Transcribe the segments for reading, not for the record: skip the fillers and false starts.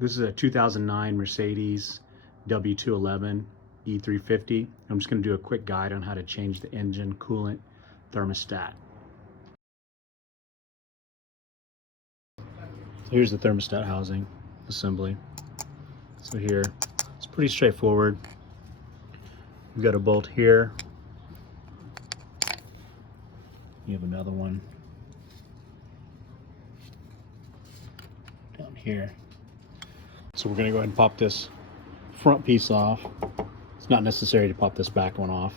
This is a 2009 Mercedes W211 E350. I'm just going to do a quick guide on how to change the engine coolant thermostat. Here's the thermostat housing assembly. So here, it's pretty straightforward. You've got a bolt here. You have another one down here. So we're gonna go ahead and pop this front piece off. It's not necessary to pop this back one off,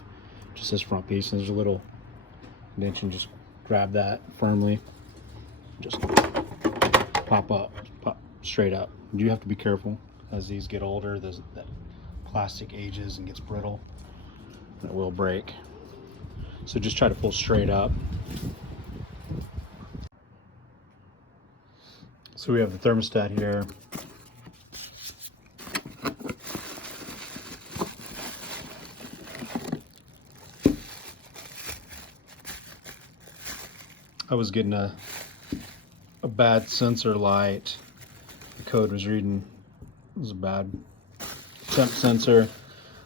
just this front piece. And there's a little indentation, just grab that firmly, just pop straight up. You do have to be careful as these get older, that plastic ages and gets brittle, and it will break. So just try to pull straight up. So we have the thermostat here. I was getting a bad sensor light. The code was reading, it was a bad temp sensor.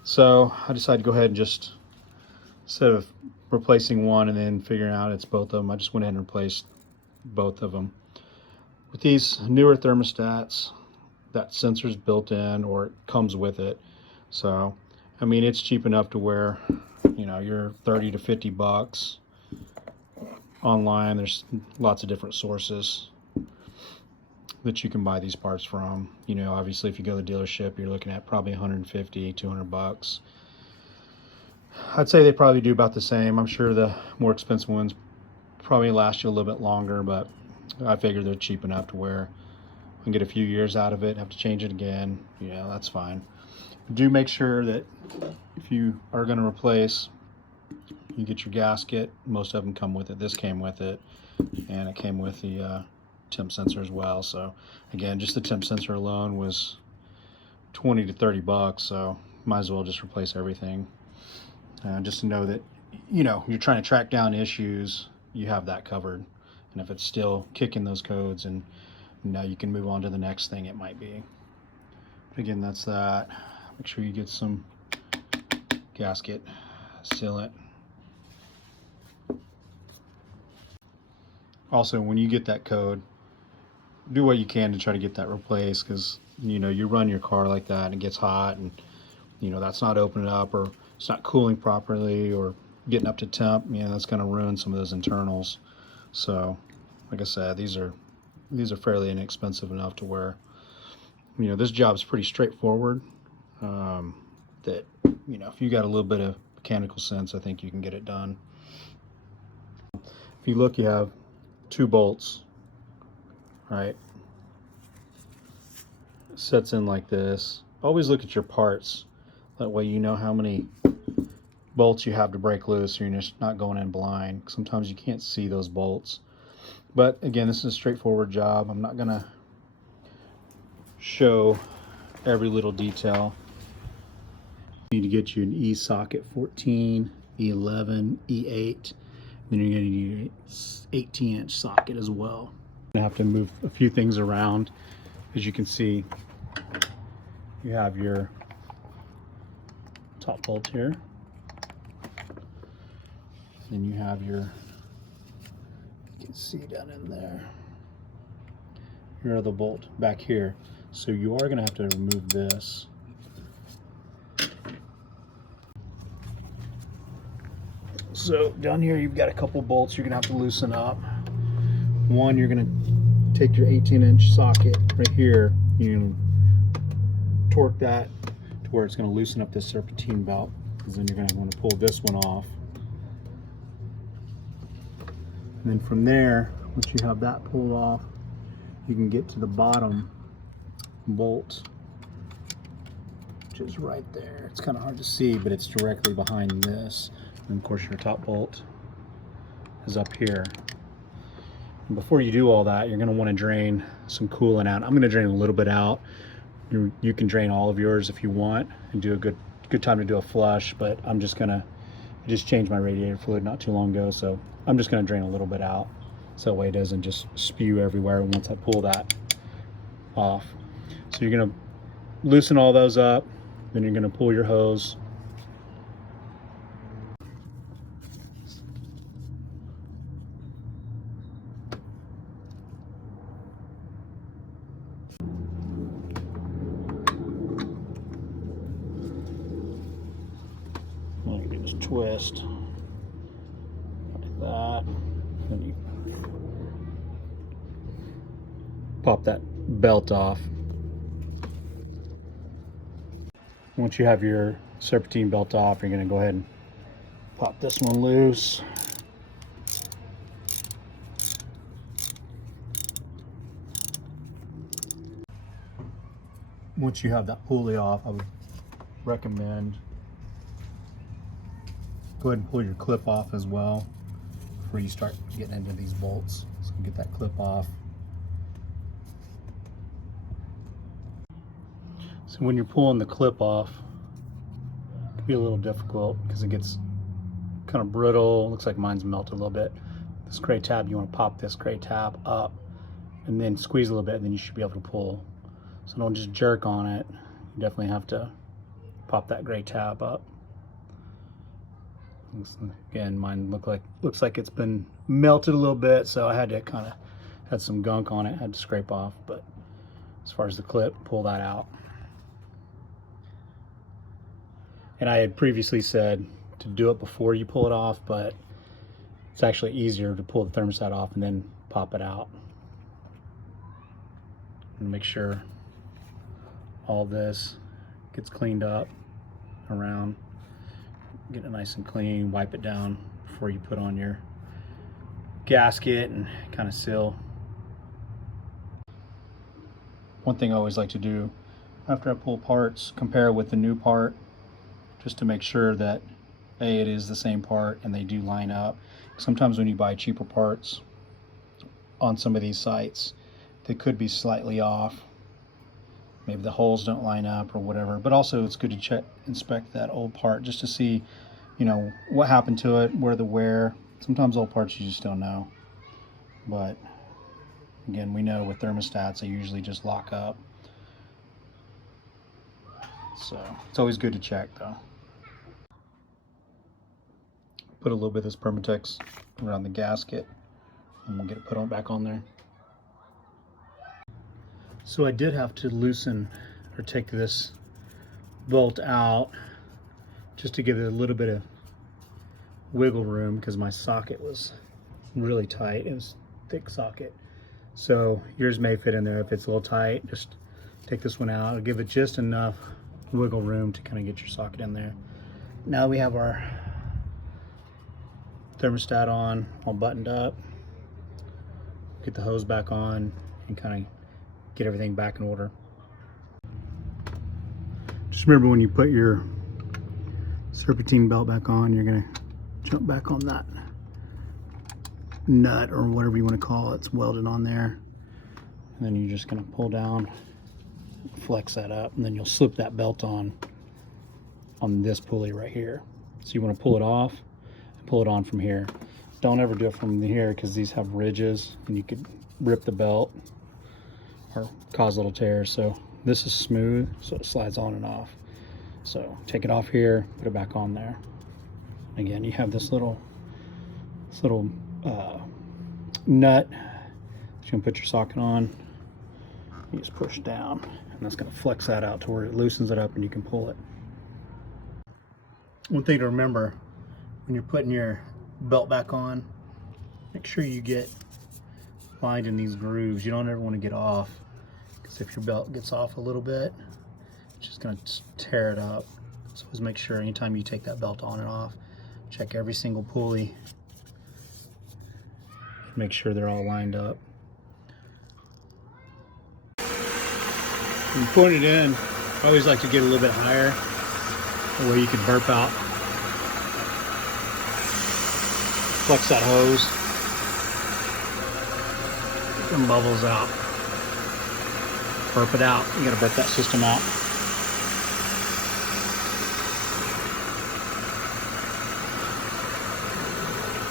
So I decided to go ahead and just, instead of replacing one and then figuring out it's both of them, I just went ahead and replaced both of them. With these newer thermostats, that sensor's built in or it comes with it. So, I mean, it's cheap enough to where, you know, you're 30 to 50 bucks. Online, there's lots of different sources that you can buy these parts from. You know, obviously if you go to the dealership, you're looking at probably 150, 200 bucks. I'd say they probably do about the same. I'm sure the more expensive ones probably last you a little bit longer, but I figure they're cheap enough to where I can get a few years out of it, have to change it again. Yeah, that's fine. Do make sure that if you are going to replace, you get your gasket. Most of them come with it. This came with it, and it came with the temp sensor as well. So again, just the temp sensor alone was 20 to 30 bucks, so might as well just replace everything. Just to know that, you know, you're trying to track down issues, you have that covered. And if it's still kicking those codes, and now you can move on to the next thing it might be. But again, that's that. Make sure you get some gasket sealant. Also, when you get that code, do what you can to try to get that replaced, because, you know, you run your car like that and it gets hot, and, you know, that's not opening up, or it's not cooling properly, or getting up to temp. You know, that's going to ruin some of those internals. So, like I said, these are fairly inexpensive enough to where, you know, this job is pretty straightforward. That, you know, if you got a little bit of mechanical sense, I think you can get it done. If you look, you have 2 bolts, right? It sets in like this. Always look at your parts. That way you know how many bolts you have to break loose, so you're just not going in blind. Sometimes you can't see those bolts. But again, this is a straightforward job. I'm not gonna show every little detail. You need to get you an E socket 14, E11, E8. Then you're going to need an 18-inch socket as well. You have to move a few things around. As you can see, you have your top bolt here. Then you have your, you can see down in there, your other bolt back here. So you are going to have to remove this. So down here you've got a couple bolts you're gonna have to loosen up. One, you're gonna take your 18-inch socket right here, you torque that to where it's gonna loosen up this serpentine belt, because then you're gonna want to pull this one off. And then from there, once you have that pulled off, you can get to the bottom bolt, which is right there. It's kind of hard to see, but it's directly behind this. And of course your top bolt is up here. And before you do all that, you're going to want to drain some coolant out. I'm going to drain a little bit out. You can drain all of yours if you want, and do a good time to do a flush, but I'm just going to, I just changed my radiator fluid not too long ago, so I'm just going to drain a little bit out so that way it doesn't just spew everywhere once I pull that off. So you're going to loosen all those up, then you're going to pull your hose. All you do is twist like that, then you pop that belt off. Once you have your serpentine belt off, you're going to go ahead and pop this one loose. Once you have that pulley off, I would recommend go ahead and pull your clip off as well before you start getting into these bolts. So get that clip off. So when you're pulling the clip off, it can be a little difficult because it gets kind of brittle. Looks like mine's melted a little bit. This gray tab, you want to pop this gray tab up and then squeeze a little bit, and then you should be able to pull. So don't just jerk on it. You definitely have to pop that gray tab up. Again, mine looks like it's been melted a little bit, so I had to had some gunk on it, had to scrape off. But as far as the clip, pull that out. And I had previously said to do it before you pull it off, but it's actually easier to pull the thermostat off and then pop it out. And make sure all this gets cleaned up around. Get it nice and clean, wipe it down before you put on your gasket and kind of seal. One thing I always like to do after I pull parts, compare with the new part, just to make sure that it is the same part and they do line up. Sometimes when you buy cheaper parts on some of these sites, they could be slightly off. Maybe the holes don't line up or whatever, but also it's good to inspect that old part just to see, you know, what happened to it, where the wear. Sometimes old parts you just don't know. But again, we know with thermostats, they usually just lock up. So it's always good to check though. Put a little bit of this Permatex around the gasket and we'll get it put back on there. So I did have to loosen or take this bolt out just to give it a little bit of wiggle room because my socket was really tight. It was a thick socket. So yours may fit in there. If it's a little tight, just take this one out. It'll give it just enough wiggle room to kind of get your socket in there. Now we have our thermostat on, all buttoned up. Get the hose back on and kind of get everything back in order. Just remember when you put your serpentine belt back on, you're going to jump back on that nut or whatever you want to call it. It's welded on there. And then you're just going to pull down, flex that up, and then you'll slip that belt on this pulley right here. So you want to pull it off and pull it on from here. Don't ever do it from here because these have ridges and you could rip the belt or cause little tears. So this is smooth, so it slides on and off. So take it off here, put it back on there. Again, you have this little nut that you can put your socket on. You just push down, and that's going to flex that out to where it loosens it up and you can pull it. One thing to remember when you're putting your belt back on, make sure you get lined in these grooves. You don't ever want to get off, because if your belt gets off a little bit, it's just going to tear it up. So always make sure anytime you take that belt on and off, check every single pulley, make sure they're all lined up. When you put it in, I always like to get a little bit higher, where you can burp out. Flex that hose, get them bubbles out. Burp it out. You gotta burp that system out.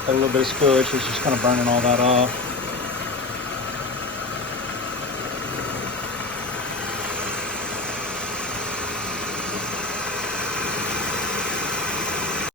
A little bit of spillage, it's just kind of burning all that off.